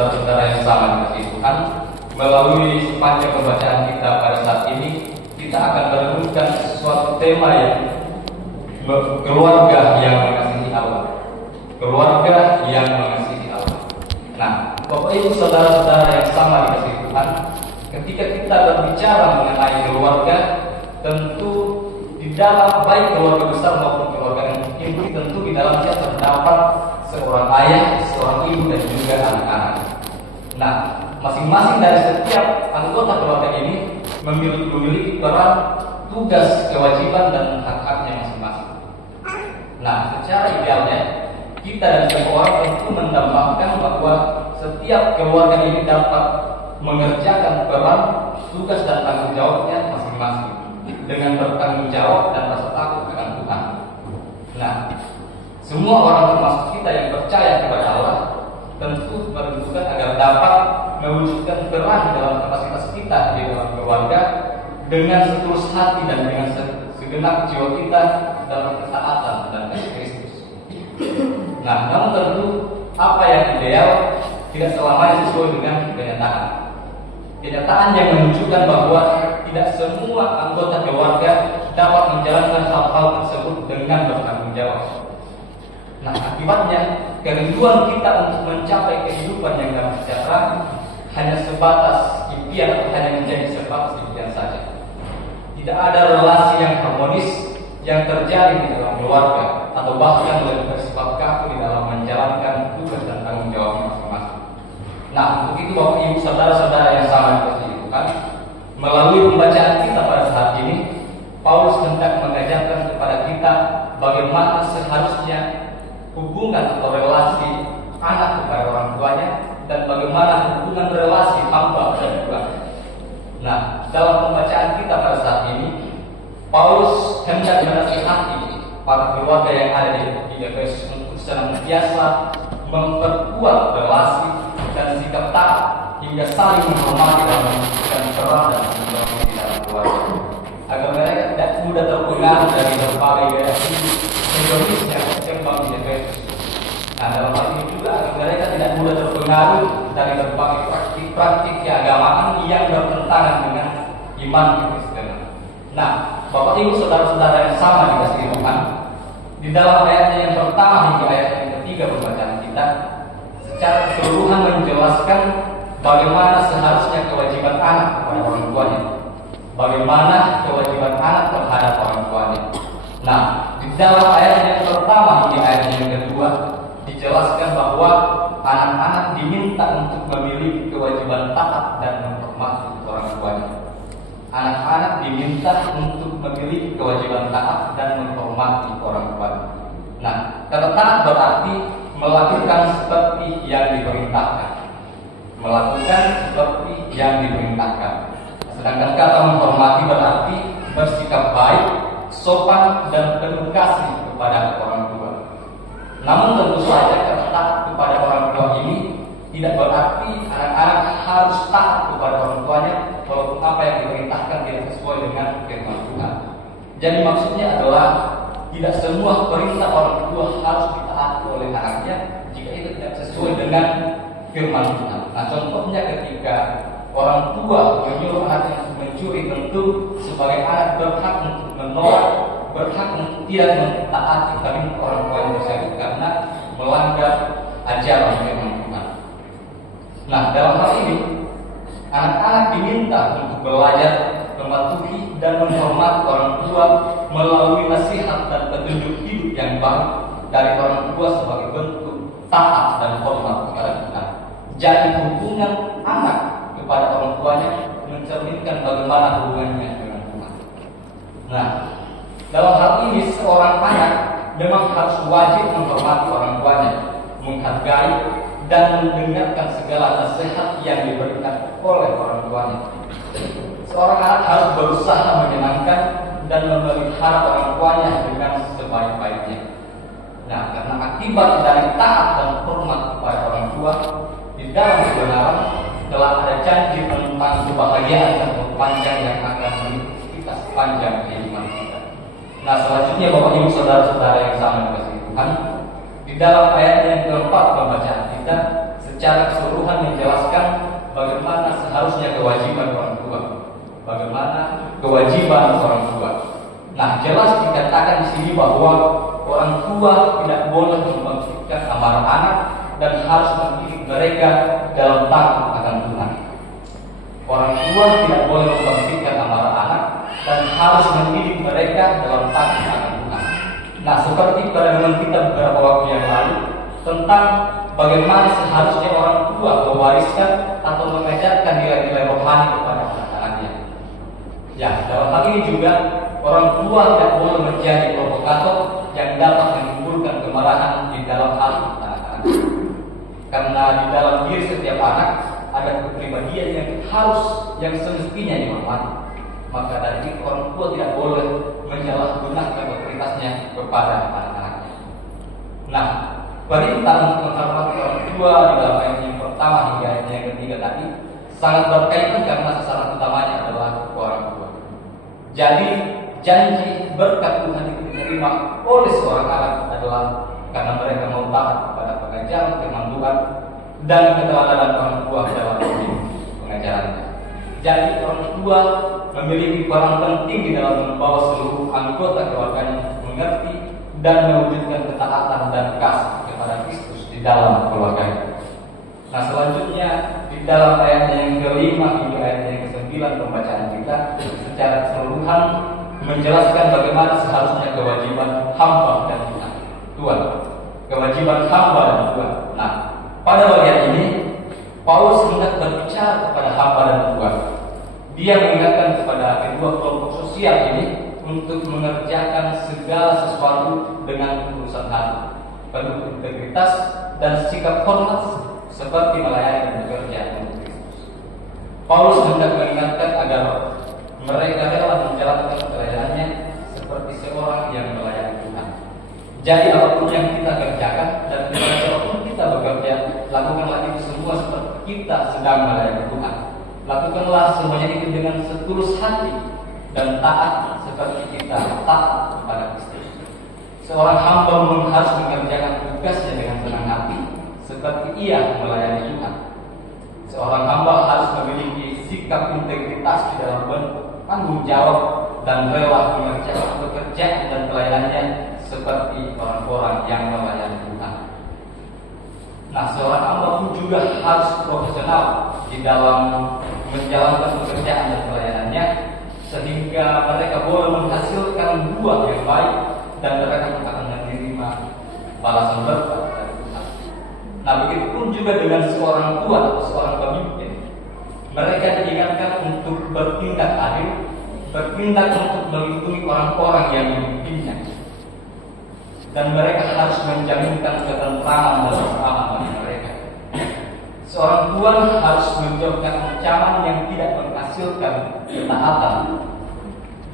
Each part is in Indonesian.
saudara-saudara yang sama dikasihi Tuhan, melalui sepanjang pembacaan kita pada saat ini, kita akan merenungkan suatu tema yang keluarga yang mengasihi Allah. Keluarga yang mengasihi Allah. Nah, Bapak Ibu saudara-saudara yang sama dikasihi Tuhan, ketika kita berbicara mengenai keluarga, tentu di dalam baik keluarga besar maupun keluarga yang inti, tentu di dalamnya terdapat seorang ayah, seorang ibu, dan juga anak-anak. Nah, masing-masing dari setiap anggota keluarga ini memiliki peran, tugas, kewajiban, dan hak-haknya masing-masing. Nah, secara idealnya kita dan semua orang tentu mendambakan bahwa setiap keluarga ini dapat mengerjakan peran, tugas, dan tanggung jawabnya masing-masing dengan bertanggung jawab dan rasa takut akan Tuhan. Nah, semua orang termasuk kita yang percaya kepada Allah tentu menentukan agar dapat mewujudkan peran dalam kapasitas kita di dalam keluarga dengan setulus hati dan dengan segenap jiwa kita dalam ketaatan dan kasih Kristus. Nah, namun tentu apa yang ideal tidak selamanya sesuai dengan kenyataan. Kenyataan yang menunjukkan bahwa tidak semua anggota keluarga dapat menjalankan hal-hal tersebut dengan bertanggung jawab. Nah, akibatnya kerinduan kita untuk mencapai kehidupan yang damai sejahtera hanya sebatas impian atau hanya menjadi sebatas impian saja. Tidak ada relasi yang harmonis yang terjadi di dalam keluarga, atau bahkan lebih bersifat kaku di dalam menjalankan tugas dan tanggung jawab masing-masing. Nah, untuk itu Bapak Ibu saudara-saudara yang sama dikasihi Tuhan, melalui pembacaan kita pada saat ini, Paulus hendak mengajarkan kepada kita bagaimana seharusnya hubungan atau relasi anak kepada orang tuanya dan bagaimana hubungan relasi hamba dan Tuhan. Nah, dalam pembacaan kita pada saat ini, Paulus hendak menasihati para keluarga yang ada di Efesus untuk senantiasa memperkuat relasi dan sikap taat hingga saling menghormati dan memberikan peran dan tanggung jawab di dalam keluarga, agar mereka tidak mudah terpengaruh dari berbagai gaya hidup egois yang berkembang di Efesus. Nah, dalam hal ini juga agar mereka tidak mudah terpengaruh dari berbagai praktik-praktik keagamaan yang bertentangan dengan iman Kristen. Nah, Bapak Ibu saudara-saudara yang sama dikasihi Tuhan, di dalam ayatnya yang pertama hingga ayat yang ketiga pembacaan kita secara keseluruhan menjelaskan bagaimana seharusnya kewajiban anak kepada orang tuanya, bagaimana kewajiban anak terhadap orang tuanya. Nah, di dalam ayat yang pertama hingga ayat yang kedua dijelaskan bahwa anak-anak diminta untuk memiliki kewajiban taat dan menghormati orang tuanya. Anak-anak diminta untuk memiliki kewajiban taat dan menghormati orang tuanya. Nah, kata taat berarti melakukan seperti yang diperintahkan. Melakukan seperti yang diperintahkan. Sedangkan kata menghormati berarti bersikap baik, sopan, dan penuh kasih kepada orang tua. Namun tentu saja kata taat kepada orang tua ini tidak berarti anak-anak harus taat kepada orang tuanya walaupun apa yang diperintahkan tidak sesuai dengan firman Tuhan. Jadi maksudnya adalah tidak semua perintah orang tua harus ditaati oleh anaknya jika itu tidak sesuai dengan firman Tuhan. Nah, contohnya ketika orang tua menyuruh anaknya untuk mencuri, tentu sebagai anak berhak untuk menolak, berhak untuk tidak mentaati perintah orang tua yang tersebut karena melanggar ajaran firman Tuhan. Nah, dalam hal ini anak-anak diminta untuk belajar mematuhi dan menghormati orang tua melalui nasihat dan petunjuk hidup yang baik dari orang tua sebagai bentuk taat dan hormat kepada Tuhan. Jadi hubungan anak kepada orang tuanya mencerminkan bagaimana hubungannya dengan Tuhan. Nah, dalam hal ini seorang anak memang harus wajib menghormati orang tuanya, menghargai dan mendengarkan segala nasihat yang diberikan oleh orang tuanya. Seorang anak harus berusaha menyenangkan dan memelihara orang tuanya dengan sebaik-baiknya. Nah, karena akibat dari taat dan hormat kepada orang tua, di dalam kebenaran telah ada janji tentang kebahagiaan dan panjang yang akan mengikuti kita sepanjang kehidupan kita. Nah, selanjutnya Bapak Ibu saudara-saudara yang sama dikasihi Tuhan, di dalam ayat yang keempat pembacaan kita secara keseluruhan menjelaskan bagaimana seharusnya kewajiban orang tua. Bagaimana kewajiban orang tua. Nah, jelas dikatakan di sini bahwa orang tua tidak boleh membangkitkan amarah anak dan harus mendidik mereka dalam takut akan Tuhan. Orang tua tidak boleh membangkitkan amarah anak dan harus mendidik mereka dalam takut akan Tuhan. Nah, seperti pada kita beberapa waktu yang lalu tentang bagaimana seharusnya orang tua mewariskan atau mengajarkan nilai-nilai rohani kepada anak-anaknya. Ya, dalam hal ini juga orang tua tidak boleh menjadi provokator yang dapat menimbulkan kemarahan di dalam hati anak-anak. Karena di dalam diri setiap anak ada kepribadian yang semestinya dihormati. Maka dari itu orang tua tidak boleh menyalahgunakan otoritasnya kepada anak-anaknya. Nah, perintah untuk menghormati orang tua di dalam ayat yang pertama hingga ayat yang ketiga tadi sangat berkaitan karena sasaran utamanya adalah orang tua. Jadi janji berkat Tuhan itu diterima oleh seorang anak adalah karena mereka mau taat kepada pengajaran firman Tuhan dan keteladanan orang tua dalam pengajarannya. Jadi orang tua memiliki peran penting di dalam membawa seluruh anggota keluarganya mengerti dan mewujudkan ketaatan dan kasih kepada Kristus di dalam keluarganya. Nah, selanjutnya di dalam ayat yang kelima hingga ayat yang ke-9 pembacaan kita secara keseluruhan menjelaskan bagaimana seharusnya kewajiban hamba dan Tuhan. Kewajiban hamba dan Tuhan. Nah, pada bagian ini Paulus hendak berbicara kepada hamba dan Tuhan. Dia mengingatkan kepada kedua kelompok sosial ini untuk mengerjakan segala sesuatu dengan ketulusan hati, penuh integritas dan sikap hormat seperti melayani dan bekerja untuk Kristus. Paulus hendak mengingatkan agar mereka rela menjalankan pelayanannya seperti seorang yang melayani Tuhan. Jadi apapun yang kita kerjakan dan apapun kita bekerja, lakukanlah itu semua seperti kita sedang melayani Tuhan. Lakukanlah semuanya itu dengan setulus hati dan taat seperti kita taat kepada Kristus. Seorang hamba harus mengerjakan tugasnya dengan senang hati seperti ia melayani Tuhan. Seorang hamba harus memiliki sikap integritas di dalam tanggung jawab dan rela mengerjakan pekerjaan dan pelayanannya seperti orang-orang yang melayani Tuhan. Nah, seorang hamba pun juga harus profesional di dalam menjalankan pekerjaan dan pelayanannya sehingga mereka boleh menghasilkan buah yang baik dan mereka akan menerima balasan berkat dari Tuhan. Nah, begitupun juga dengan seorang tua atau seorang pemimpin. Mereka diingatkan untuk bertindak adil, bertindak untuk melindungi orang-orang yang memimpinnya. Dan mereka harus menjaminkan ketentraman dan keamanan bagi mereka. Seorang tua harus menjauhkan ancaman yang tidak menghasilkan ketaatan,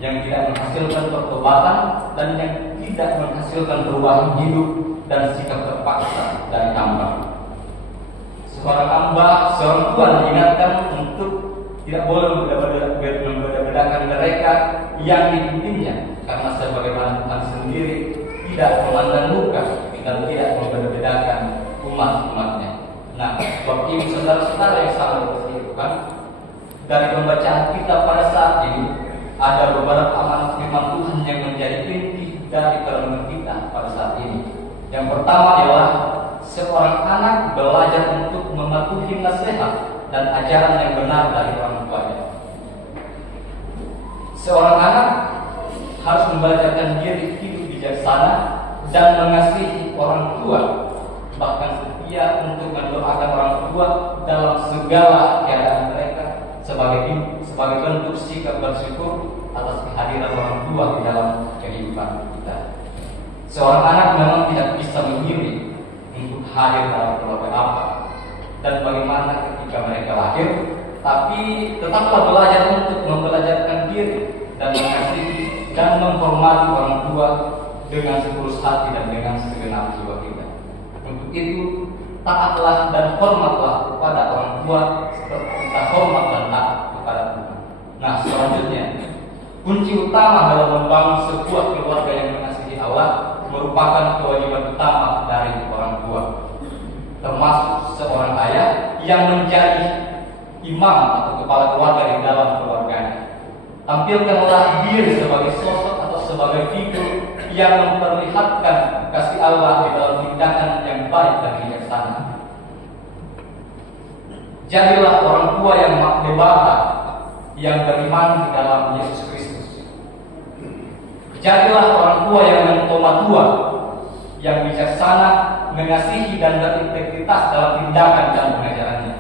yang tidak menghasilkan pertobatan, dan yang tidak menghasilkan perubahan hidup dan sikap terpaksa dari hamba. Seorang tua diingatkan untuk tidak boleh membeda-bedakan mereka yang dipimpinnya, karena sebagaimana Tuhan sendiri tidak memandang muka dan tidak membeda-bedakan umat-umatnya. Nah, waktu ini saudara-saudara yang sangat berkehidupan, dari pembacaan kita pada saat ini ada beberapa amanat firman Tuhan yang menjadi inti dari perenungan kita pada saat ini. Yang pertama adalah seorang anak belajar untuk mematuhi nasihat dan ajaran yang benar dari orang tuanya. Seorang anak harus membelajarkan diri hidup bijaksana dan mengasihi orang tua, bahkan setia untuk mendoakan orang tua dalam segala keadaan mereka sebagai bentuk sikap bersyukur atas kehadiran orang tua di dalam kehidupan kita. Seorang anak memang tidak bisa memilih untuk hadir dalam keluarga apa dan bagaimana ketika mereka lahir, tapi tetaplah belajar untuk membelajarkan diri dan mengasihi dan menghormati orang tua dengan setulus hati dan dengan segenap jiwa kita. Untuk itu, taatlah dan hormatlah kepada orang tua seperti kita hormat dan taat kepada Tuhan. Nah, selanjutnya, kunci utama dalam membangun sebuah keluarga yang mengasihi Allah merupakan kewajiban utama dari orang tua, termasuk seorang seorang ayah yang menjadi imam atau kepala keluarga di dalam keluarganya. Tampilkanlah diri sebagai sosok atau sebagai figur yang memperlihatkan kasih Allah di dalam tindakan yang baik dan bijaksana. Jadilah orang tua yang dewasa, yang beriman di dalam Yesus Kristus. Jadilah orang tua yang tua, yang bijaksana, mengasihi dan berintegritas dalam tindakan dan pengajarannya.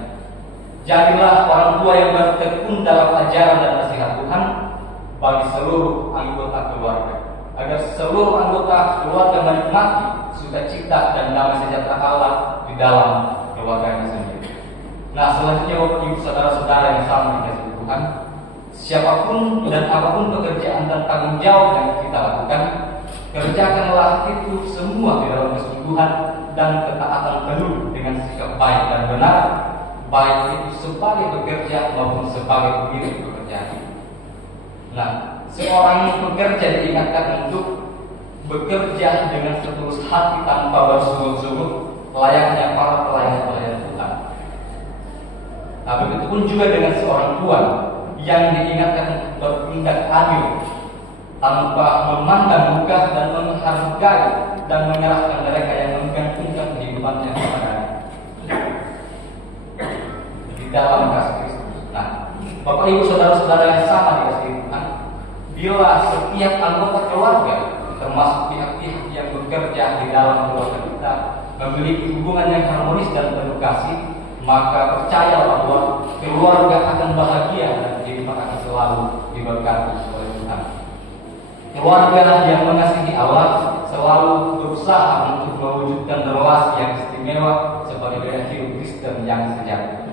Jadilah orang tua yang bertekun dalam ajaran dan nasihat Tuhan bagi seluruh anggota keluarga, agar seluruh anggota keluarga menikmati sukacita dan damai sejahtera Allah di dalam keluarganya sendiri. Nah, selanjutnya Bapak Ibu saudara-saudara yang sama dikasihi Tuhan, siapapun dan apapun pekerjaan dan tanggung jawab yang kita lakukan, kerjakanlah itu semua di dalam kesungguhan dan ketaatan penuh dengan sikap baik dan benar, baik itu sebagai pekerja maupun sebagai pemilik pekerjaan. Nah, seorang pekerja diingatkan untuk bekerja dengan setulus hati tanpa bersungut-sungut, layaknya para pelayan-pelayan Tuhan. Nah, begitu pun juga dengan seorang tuan yang diingatkan untuk bertindak adil tanpa memandang muka dan menghargai dan menyerahkan mereka yang menggantungkan kehidupannya kepadanya di dalam kasih Kristus. Nah, Bapak Ibu saudara-saudara yang sama dikasihi Tuhan, bila setiap anggota keluarga, termasuk pihak-pihak yang bekerja di dalam keluarga kita, memiliki hubungan yang harmonis dan penuh kasih, maka percaya bahwa keluarga akan bahagia dan kehidupan akan selalu diberkati oleh Tuhan. Keluarga yang mengasihi Allah selalu berusaha untuk mewujudkan relasi yang istimewa sebagai gaya hidup Kristen yang sejati.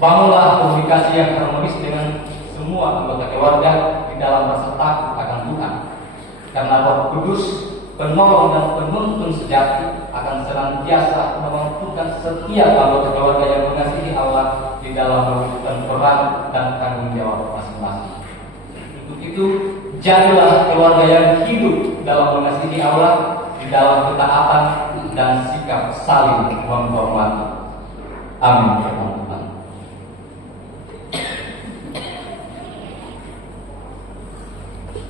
Bangunlah komunikasi yang harmonis dengan semua anggota keluarga di dalam rasa takut akan Tuhan, karena Roh Kudus, penolong dan penuntun sejati, akan senantiasa memampukan setiap anggota keluarga yang mengasihi Allah di dalam mewujudkan peran dan tanggung jawab masing-masing. Untuk itu, jadilah keluarga yang hidup dalam mengasihi Allah di dalam ketaatan dan sikap saling menghormati. Amin.